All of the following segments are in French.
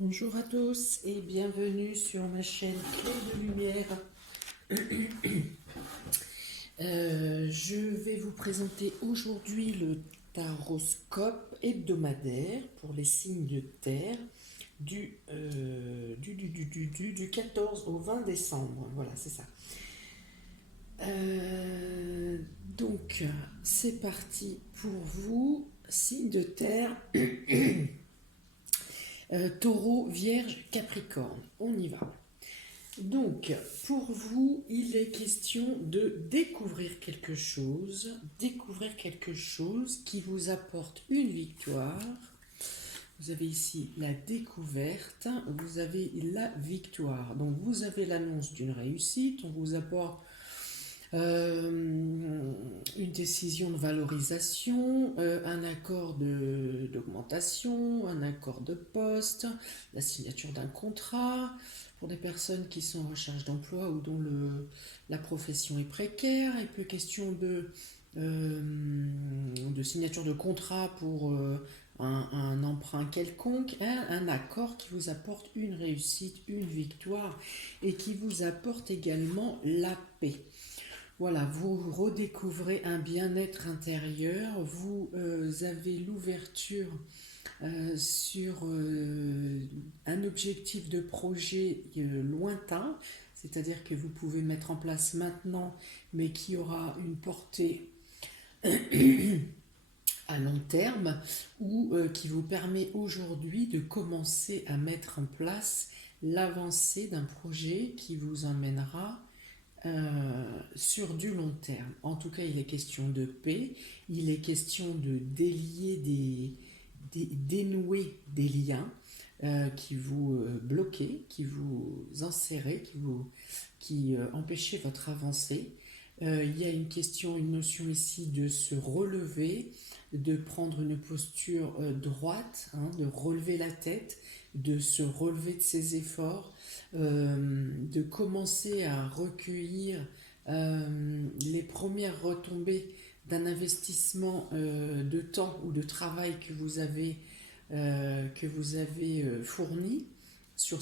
Bonjour à tous et bienvenue sur ma chaîne Clé de Lumière. Je vais vous présenter aujourd'hui le taroscope hebdomadaire pour les signes de terre du 14 au 20 décembre. Voilà, c'est ça. Donc, c'est parti pour vous, signes de terre. Taureau, Vierge, Capricorne. On y va. Donc, pour vous, il est question de découvrir quelque chose qui vous apporte une victoire. Vous avez ici la découverte, vous avez la victoire. Donc, vous avez l'annonce d'une réussite, on vous apporte une décision de valorisation, un accord d'augmentation, un accord de poste, la signature d'un contrat pour des personnes qui sont en recherche d'emploi ou dont la profession est précaire. Il peut question de signature de contrat pour un emprunt quelconque, hein, un accord qui vous apporte une réussite, une victoire et qui vous apporte également la paix. Voilà, vous redécouvrez un bien-être intérieur, vous avez l'ouverture sur un objectif de projet lointain, c'est-à-dire que vous pouvez mettre en place maintenant, mais qui aura une portée à long terme, ou qui vous permet aujourd'hui de commencer à mettre en place l'avancée d'un projet qui vous emmènera sur du long terme. En tout cas, il est question de paix, il est question de dénouer des liens qui vous bloquaient, qui vous enserraient, qui empêchaient votre avancée. Il y a une question, une notion ici de se relever, de prendre une posture droite, hein, de relever la tête, de se relever de ses efforts, de commencer à recueillir les premières retombées d'un investissement de temps ou de travail que vous avez fourni sur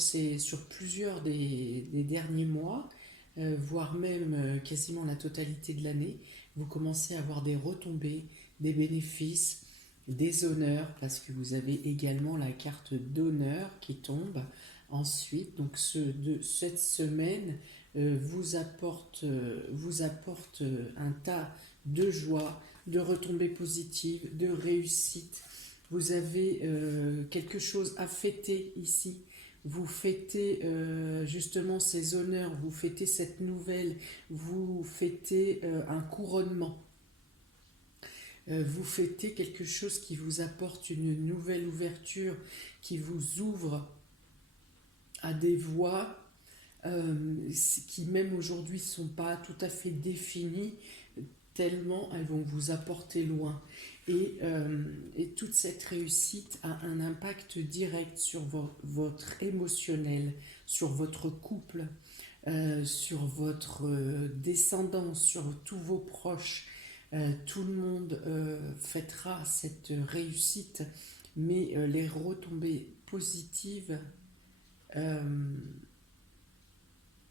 plusieurs des derniers mois, voire même quasiment la totalité de l'année. Vous commencez à avoir des retombées, des bénéfices, des honneurs, parce que vous avez également la carte d'honneur qui tombe ensuite. Donc cette semaine vous apporte un tas de joie, de retombées positives, de réussite. Vous avez quelque chose à fêter ici. Vous fêtez justement ces honneurs, vous fêtez cette nouvelle, vous fêtez un couronnement. Vous fêtez quelque chose qui vous apporte une nouvelle ouverture, qui vous ouvre à des voies qui même aujourd'hui ne sont pas tout à fait définies, tellement elles vont vous apporter loin. Et toute cette réussite a un impact direct sur votre émotionnel, sur votre couple, sur votre descendance, sur tous vos proches. Tout le monde fêtera cette réussite, mais les retombées positives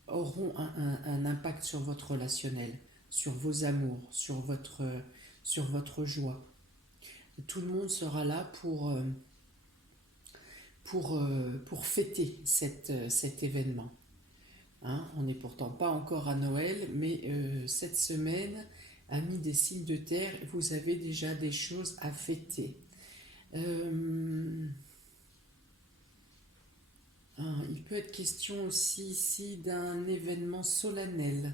auront un impact sur votre relationnel, sur vos amours, sur votre joie. Tout le monde sera là pour fêter cet événement. Hein, on n'est pourtant pas encore à Noël, mais cette semaine, amis des signes de terre, vous avez déjà des choses à fêter. Il peut être question aussi ici d'un événement solennel,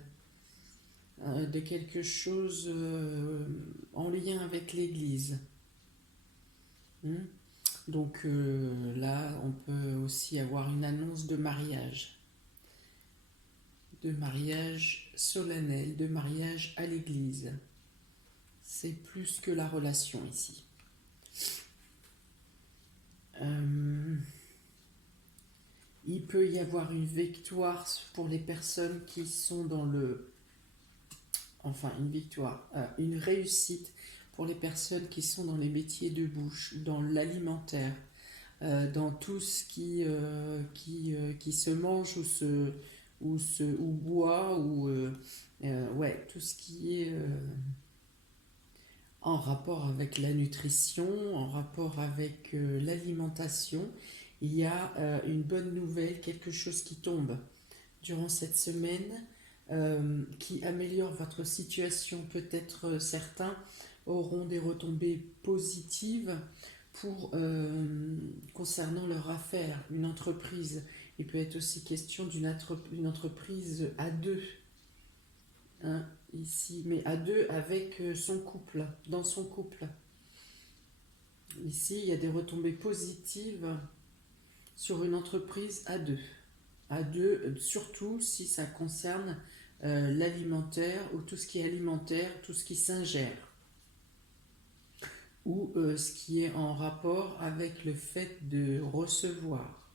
de quelque chose en lien avec l'Église. Donc là, on peut aussi avoir une annonce de mariage solennel, de mariage à l'Église. C'est plus que la relation ici. Il peut y avoir une victoire pour les personnes qui sont dans le... Enfin, une victoire, une réussite pour les personnes qui sont dans les métiers de bouche, dans l'alimentaire, dans tout ce qui se mange ou boit, ouais, tout ce qui est en rapport avec la nutrition, en rapport avec l'alimentation. Il y a une bonne nouvelle, quelque chose qui tombe durant cette semaine qui améliore votre situation. Peut-être certains auront des retombées positives concernant leur affaire, une entreprise. Il peut être aussi question d'une entreprise à deux, hein, ici, mais à deux avec son couple, dans son couple. Ici, il y a des retombées positives sur une entreprise à deux. À deux, surtout si ça concerne l'alimentaire ou tout ce qui est alimentaire, tout ce qui s'ingère ou ce qui est en rapport avec le fait de recevoir,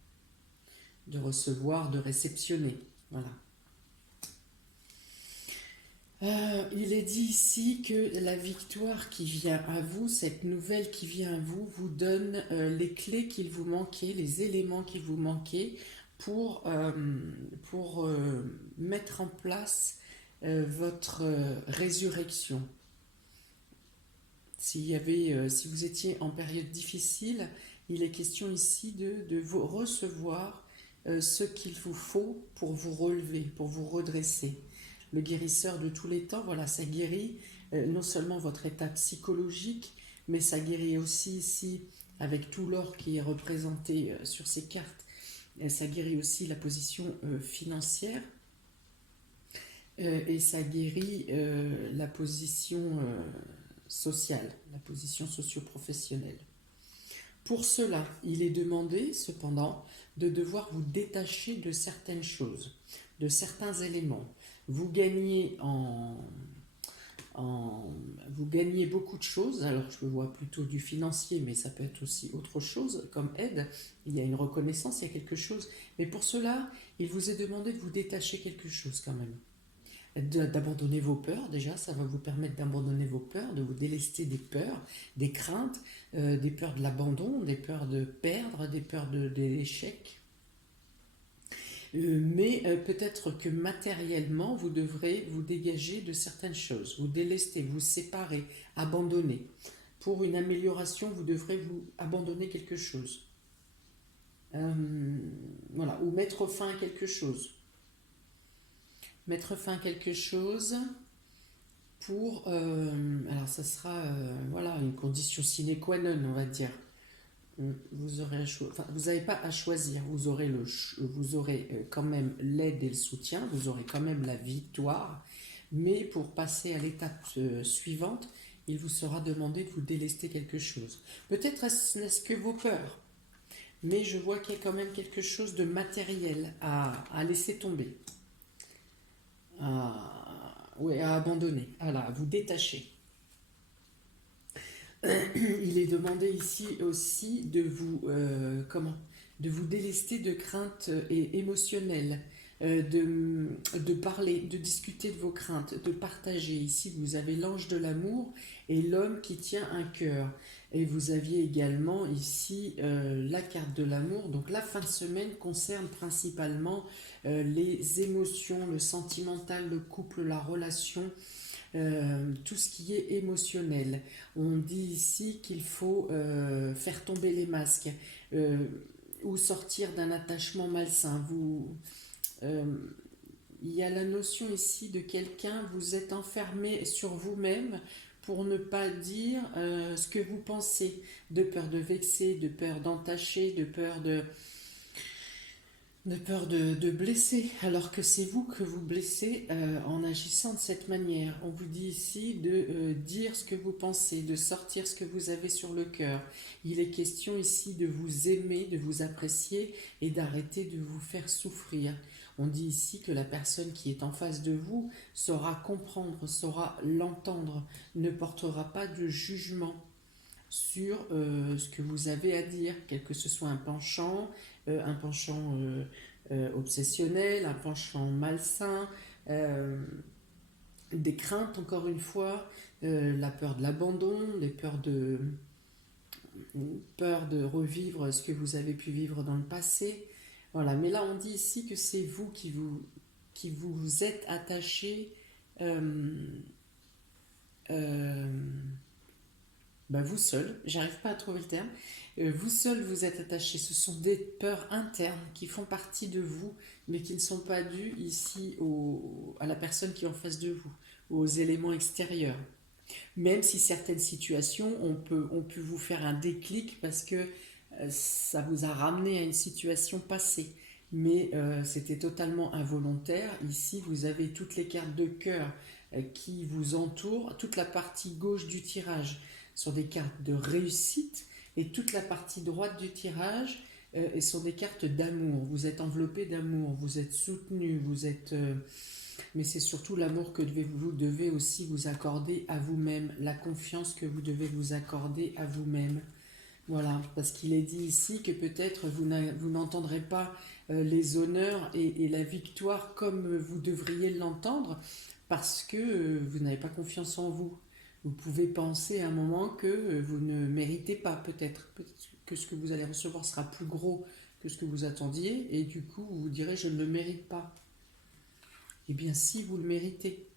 de réceptionner. Voilà. Il est dit ici que la victoire qui vient à vous, cette nouvelle qui vient à vous, vous donne les clés qu'il vous manquait, les éléments qu'il vous manquaient pour mettre en place votre résurrection. Si vous étiez en période difficile, il est question ici de vous recevoir ce qu'il vous faut pour vous relever, pour vous redresser. Le guérisseur de tous les temps, voilà, ça guérit non seulement votre état psychologique, mais ça guérit aussi ici, avec tout l'or qui est représenté sur ces cartes, ça guérit aussi la position financière, et ça guérit la position sociale, la position socio-professionnelle. Pour cela, il est demandé, cependant, de devoir vous détacher de certaines choses, de certains éléments. Vous gagnez vous gagnez beaucoup de choses, alors je vois plutôt du financier, mais ça peut être aussi autre chose comme aide. Il y a une reconnaissance, il y a quelque chose. Mais pour cela, il vous est demandé de vous détacher quelque chose quand même. D'abandonner vos peurs, déjà, ça va vous permettre d'abandonner vos peurs, de vous délester des peurs, des craintes, des peurs de l'abandon, des peurs de perdre, des peurs de l'échec. Mais peut-être que matériellement, vous devrez vous dégager de certaines choses, vous délester, vous séparer, abandonner. Pour une amélioration, vous devrez vous abandonner quelque chose. Voilà, ou mettre fin à quelque chose. Mettre fin à quelque chose pour... alors ça sera voilà, une condition sine qua non, on va dire. Vous aurez vous n'avez pas à choisir, vous aurez quand même l'aide et le soutien, vous aurez quand même la victoire, mais pour passer à l'étape suivante, il vous sera demandé de vous délester quelque chose. Peut-être n'est-ce que vos peurs, mais je vois qu'il y a quand même quelque chose de matériel à laisser tomber, à abandonner, à vous détacher. Il est demandé ici aussi de vous délester de craintes émotionnelles, de parler, de discuter de vos craintes, de partager. Ici, vous avez l'ange de l'amour et l'homme qui tient un cœur. Et vous aviez également ici la carte de l'amour. Donc la fin de semaine concerne principalement les émotions, le sentimental, le couple, la relation, tout ce qui est émotionnel. On dit ici qu'il faut faire tomber les masques ou sortir d'un attachement malsain. Il y a la notion ici de quelqu'un, vous êtes enfermé sur vous-même pour ne pas dire ce que vous pensez, de peur de vexer, de peur d'entacher, de peur de blesser, alors que c'est vous que vous blessez en agissant de cette manière. On vous dit ici de dire ce que vous pensez, de sortir ce que vous avez sur le cœur. Il est question ici de vous aimer, de vous apprécier et d'arrêter de vous faire souffrir. On dit ici que la personne qui est en face de vous saura comprendre, saura l'entendre, ne portera pas de jugement sur ce que vous avez à dire, quel que ce soit un penchant obsessionnel, un penchant malsain, des craintes encore une fois, la peur de l'abandon, des peurs peur de revivre ce que vous avez pu vivre dans le passé. Voilà, mais là on dit ici que c'est vous qui vous êtes attaché, euh, vous seul, j'arrive pas à trouver le terme, vous seul vous êtes attaché. Ce sont des peurs internes qui font partie de vous, mais qui ne sont pas dues ici à la personne qui est en face de vous, aux éléments extérieurs. Même si certaines situations ont pu vous faire un déclic parce que ça vous a ramené à une situation passée. Mais c'était totalement involontaire. Ici, vous avez toutes les cartes de cœur qui vous entourent, toute la partie gauche du tirage sont des cartes de réussite et toute la partie droite du tirage sont des cartes d'amour. Vous êtes enveloppé d'amour, vous êtes soutenu, vous êtes... mais c'est surtout l'amour que vous devez aussi vous accorder à vous-même, la confiance que vous devez vous accorder à vous-même. Voilà, parce qu'il est dit ici que peut-être vous n'entendrez pas les honneurs et la victoire comme vous devriez l'entendre, parce que vous n'avez pas confiance en vous. Vous pouvez penser à un moment que vous ne méritez pas, peut-être que ce que vous allez recevoir sera plus gros que ce que vous attendiez, et du coup vous vous direz je ne le mérite pas. Eh bien si, vous le méritez.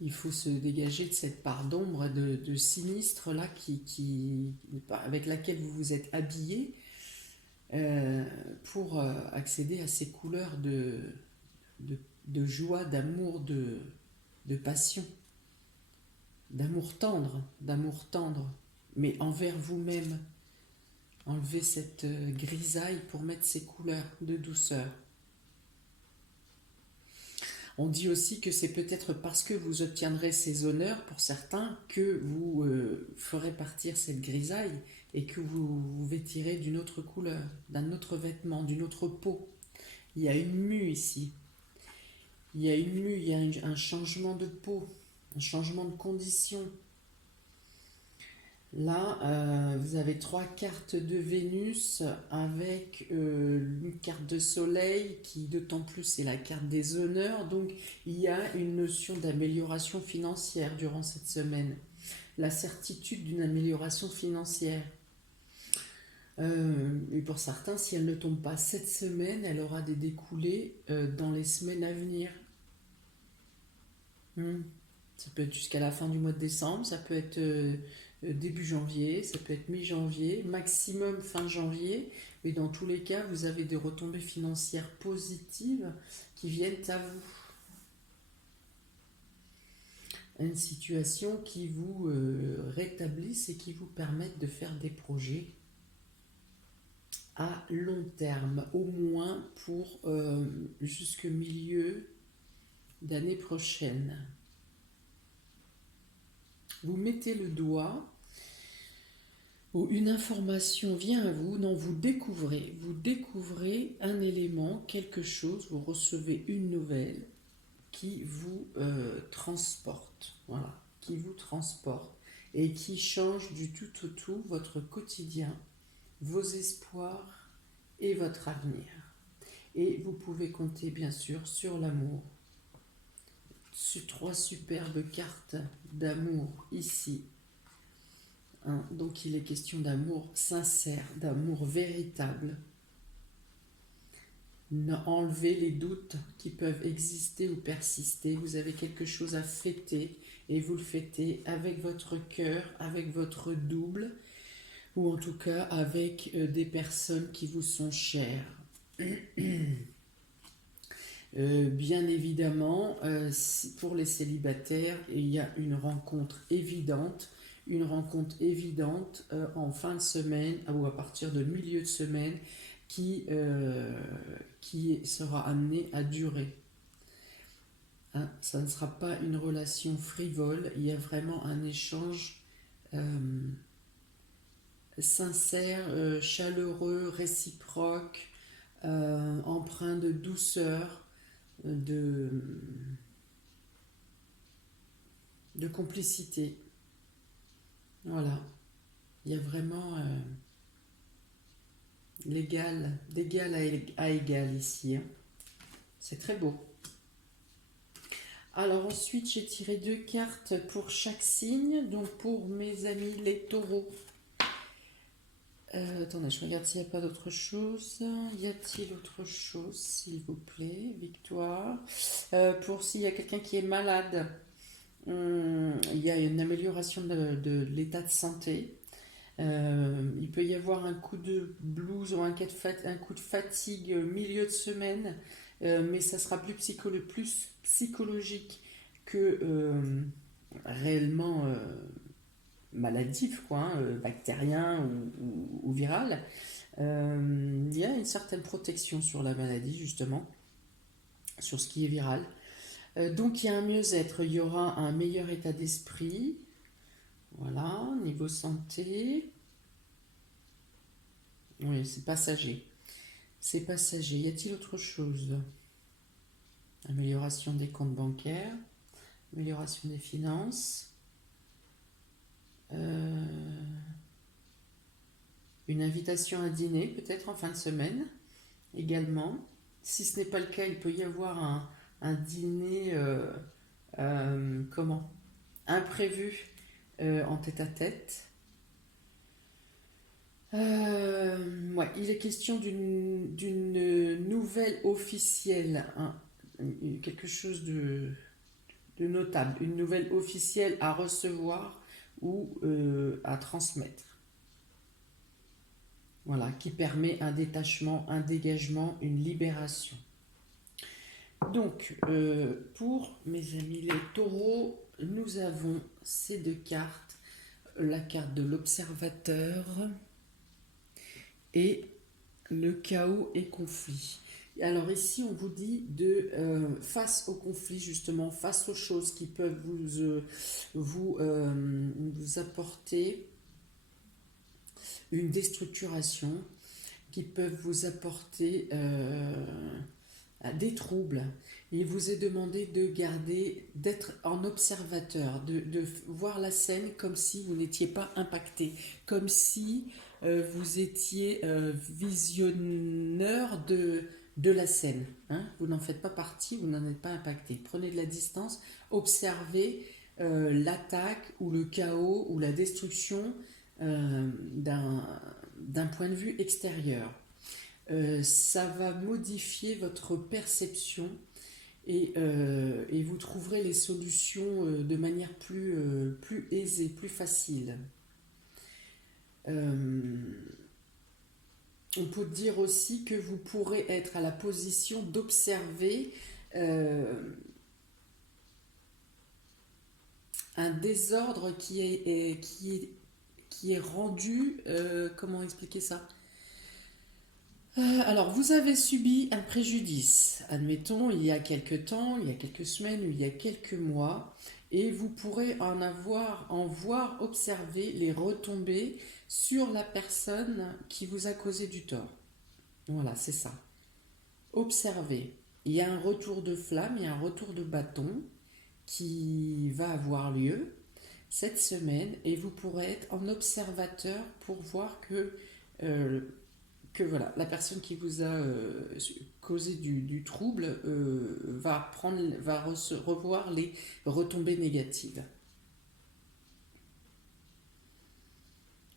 Il faut se dégager de cette part d'ombre, de sinistre là, avec laquelle vous vous êtes habillé pour accéder à ces couleurs de joie, d'amour, de passion, d'amour tendre, mais envers vous-même. Enlevez cette grisaille pour mettre ces couleurs de douceur. On dit aussi que c'est peut-être parce que vous obtiendrez ces honneurs, pour certains, que vous ferez partir cette grisaille et que vous vous vêtirez d'une autre couleur, d'un autre vêtement, d'une autre peau. Il y a une mue ici. Il y a une mue, il y a un changement de peau, un changement de condition. Là, vous avez 3 cartes de Vénus avec une carte de Soleil qui, d'autant plus, est la carte des honneurs. Donc, il y a une notion d'amélioration financière durant cette semaine. La certitude d'une amélioration financière. Et pour certains, si elle ne tombe pas cette semaine, elle aura des découlés dans les semaines à venir. Ça peut être jusqu'à la fin du mois de décembre, ça peut être début janvier, ça peut être mi-janvier, maximum fin janvier, mais dans tous les cas, vous avez des retombées financières positives qui viennent à vous. Une situation qui vous rétablisse et qui vous permette de faire des projets à long terme, au moins pour jusqu'au milieu d'année prochaine. Vous mettez le doigt où une information vient à vous, non, vous découvrez un élément, quelque chose, vous recevez une nouvelle qui vous transporte, voilà, qui vous transporte et qui change du tout au tout votre quotidien, vos espoirs et votre avenir. Et vous pouvez compter bien sûr sur l'amour. Sur 3 superbes cartes d'amour ici. Donc il est question d'amour sincère, d'amour véritable. Enlevez les doutes qui peuvent exister ou persister. Vous avez quelque chose à fêter et vous le fêtez avec votre cœur, avec votre double, ou en tout cas avec des personnes qui vous sont chères. Bien évidemment, pour les célibataires, il y a une rencontre évidente en fin de semaine ou à partir de milieu de semaine qui sera amenée à durer. Ça ne sera pas une relation frivole, il y a vraiment un échange sincère, chaleureux, réciproque, empreint de douceur, de complicité. Voilà, il y a vraiment d'égal à égal ici. C'est très beau. Alors ensuite, j'ai tiré 2 cartes pour chaque signe. Donc pour mes amis les taureaux. Attendez, je regarde s'il n'y a pas d'autre chose. Y a-t-il autre chose, s'il vous plaît? Victoire. Pour s'il y a quelqu'un qui est malade, il y a une amélioration de l'état de santé. Il peut y avoir un coup de blues ou un coup de fatigue milieu de semaine, mais ça sera plus psychologique que réellement maladif, quoi, hein, bactérien ou viral. Il y a une certaine protection sur la maladie, justement, sur ce qui est viral. Donc il y a un mieux-être, il y aura un meilleur état d'esprit. Voilà, niveau santé. Oui, c'est passager. C'est passager. Y a-t-il autre chose? Amélioration des comptes bancaires, amélioration des finances, une invitation à dîner peut-être en fin de semaine également. Si ce n'est pas le cas, il peut y avoir un dîner comment imprévu en tête-à-tête. Ouais, il est question d'une nouvelle officielle, hein, quelque chose de notable, une nouvelle officielle à recevoir ou à transmettre. Voilà, qui permet un détachement, un dégagement, une libération. Donc, pour mes amis les taureaux, nous avons ces 2 cartes. La carte de l'observateur et le chaos et conflit. Alors ici, on vous dit de face au conflit, justement, face aux choses qui peuvent vous apporter une déstructuration, qui peuvent vous apporter des troubles. Il vous est demandé d'être en observateur, de voir la scène comme si vous n'étiez pas impacté, comme si vous étiez visionneur de la scène. Hein. Vous n'en faites pas partie, vous n'en êtes pas impacté. Prenez de la distance, observez l'attaque ou le chaos ou la destruction d'un point de vue extérieur. Ça va modifier votre perception et vous trouverez les solutions de manière plus aisée, plus facile. On peut dire aussi que vous pourrez être à la position d'observer un désordre qui est rendu, comment expliquer ça? Alors, vous avez subi un préjudice, admettons, il y a quelques temps, il y a quelques semaines, ou il y a quelques mois, et vous pourrez en voir observer les retombées sur la personne qui vous a causé du tort. Voilà, c'est ça. Observez. Il y a un retour de flamme, il y a un retour de bâton qui va avoir lieu cette semaine, et vous pourrez être en observateur pour voir que voilà, la personne qui vous a causé du trouble va revoir les retombées négatives.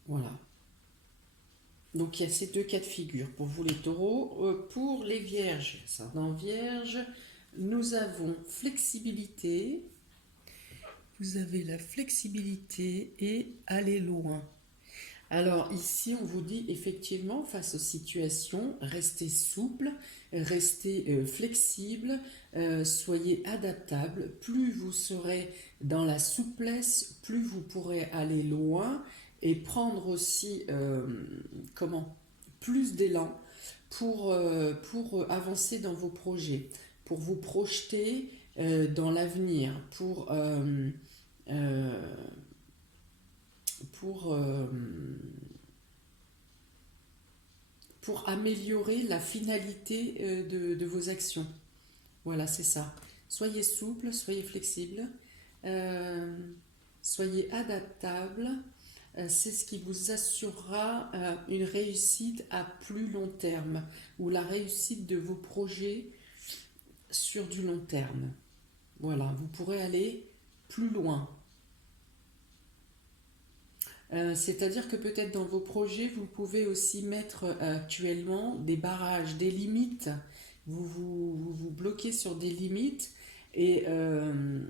Voilà. Donc il y a ces 2 cas de figure pour vous les taureaux. Pour les vierges, ascendant vierge, nous avons flexibilité. Vous avez la flexibilité et aller loin. Alors ici, on vous dit effectivement, face aux situations, restez souple, restez flexible, soyez adaptable. Plus vous serez dans la souplesse, plus vous pourrez aller loin et prendre aussi plus d'élan pour avancer dans vos projets, pour vous projeter dans l'avenir, euh, pour, euh, pour améliorer la finalité de vos actions. Voilà, c'est ça. Soyez souple, soyez flexible, euh, soyez adaptable. C'est ce qui vous assurera une réussite à plus long terme ou la réussite de vos projets sur du long terme. Voilà, vous pourrez aller plus loin. C'est-à-dire que peut-être dans vos projets, vous pouvez aussi mettre actuellement des barrages, des limites. Vous bloquez sur des limites et, on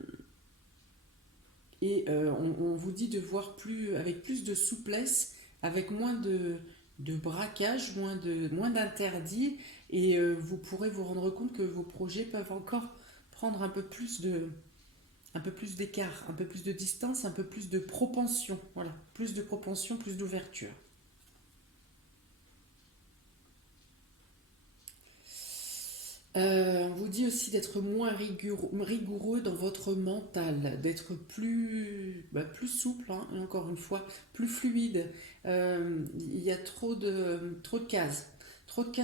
vous dit de voir plus, avec plus de souplesse, avec moins de braquage, moins d'interdits, et vous pourrez vous rendre compte que vos projets peuvent encore prendre un peu plus d'écart, un peu plus de distance, un peu plus de propension. Voilà, plus de propension, plus d'ouverture. On vous dit aussi d'être moins rigoureux dans votre mental, d'être plus souple, hein, et encore une fois, plus fluide. Il y a trop de cases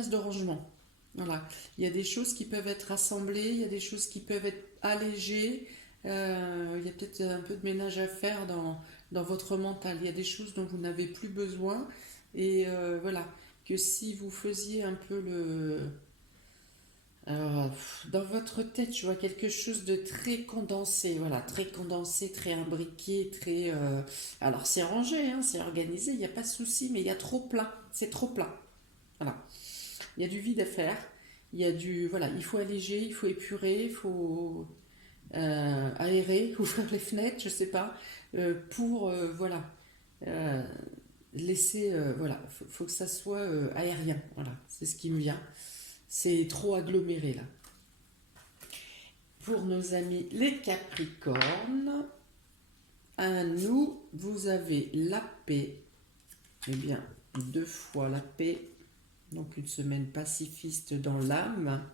de rangement. Voilà. Il y a des choses qui peuvent être rassemblées, il y a des choses qui peuvent être allégées. Il y a peut-être un peu de ménage à faire dans votre mental. Il y a des choses dont vous n'avez plus besoin. Et voilà, que si vous faisiez un peu le alors, dans votre tête, je vois quelque chose de très condensé, voilà, très condensé, très imbriqué, très... Alors, c'est rangé, hein, c'est organisé, il n'y a pas de souci, mais il y a trop plein, c'est trop plein. Voilà, il y a du vide à faire, il y a du... Voilà, il faut alléger, il faut épurer, il faut aérer, ouvrir les fenêtres, je sais pas, pour, voilà, euh, laisser... voilà, faut que ça soit aérien, voilà, c'est ce qui me vient. C'est trop aggloméré là. Pour nos amis les Capricornes, à nous, vous avez la paix. Eh bien, 2 fois la paix, donc une semaine pacifiste dans l'âme.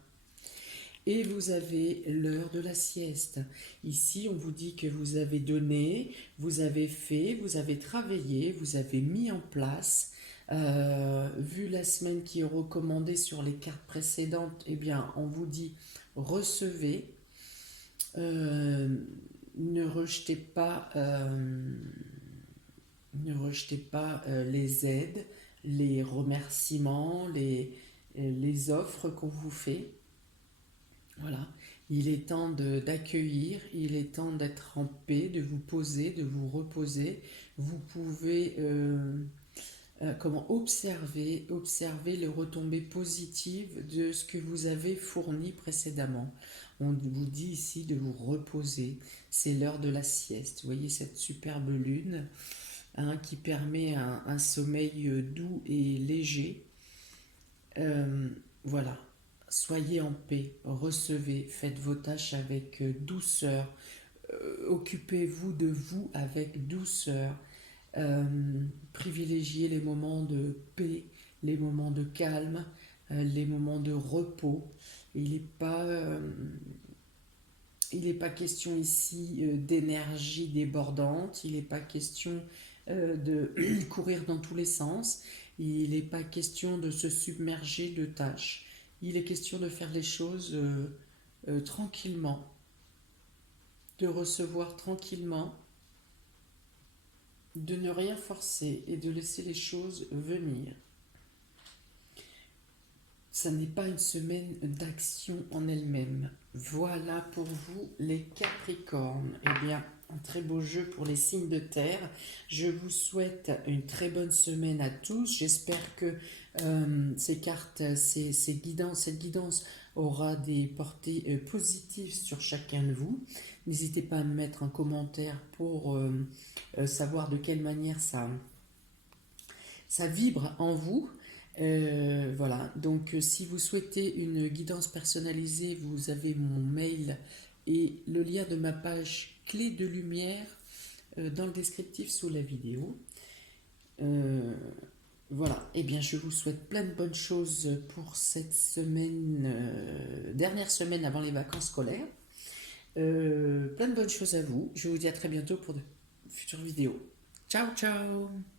Et vous avez l'heure de la sieste. Ici, on vous dit que vous avez donné, vous avez fait, vous avez travaillé, vous avez mis en place. Vu la semaine qui est recommandée sur les cartes précédentes, eh bien, on vous dit recevez, euh, ne rejetez pas, les aides, les remerciements, les offres qu'on vous fait. Voilà, il est temps d'accueillir, il est temps d'être en paix, de vous poser, de vous reposer. Vous pouvez comment observer les retombées positives de ce que vous avez fourni précédemment. On vous dit ici de vous reposer, c'est l'heure de la sieste. Vous voyez cette superbe lune, hein, qui permet un sommeil doux et léger. Voilà, soyez en paix, recevez, faites vos tâches avec douceur, occupez-vous de vous avec douceur. Euh, Privilégiez les moments de paix, les moments de calme, les moments de repos. Il n'est pas question ici d'énergie débordante, il n'est pas question de courir dans tous les sens, il n'est pas question de se submerger de tâches. Il est question de faire les choses tranquillement, de recevoir tranquillement, de ne rien forcer et de laisser les choses venir. Ça n'est pas une semaine d'action en elle-même. Voilà pour vous les Capricornes. Eh bien, un très beau jeu pour les signes de terre. Je vous souhaite une très bonne semaine à tous. J'espère que ces cartes, cette guidance aura des portées positives sur chacun de vous. N'hésitez pas à me mettre un commentaire pour savoir de quelle manière ça vibre en vous. Voilà, donc si vous souhaitez une guidance personnalisée, vous avez mon mail et le lien de ma page Clé de lumière dans le descriptif sous la vidéo. Voilà, et bien je vous souhaite plein de bonnes choses pour cette semaine, dernière semaine avant les vacances scolaires. Plein de bonnes choses à vous. Je vous dis à très bientôt pour de futures vidéos. Ciao, ciao!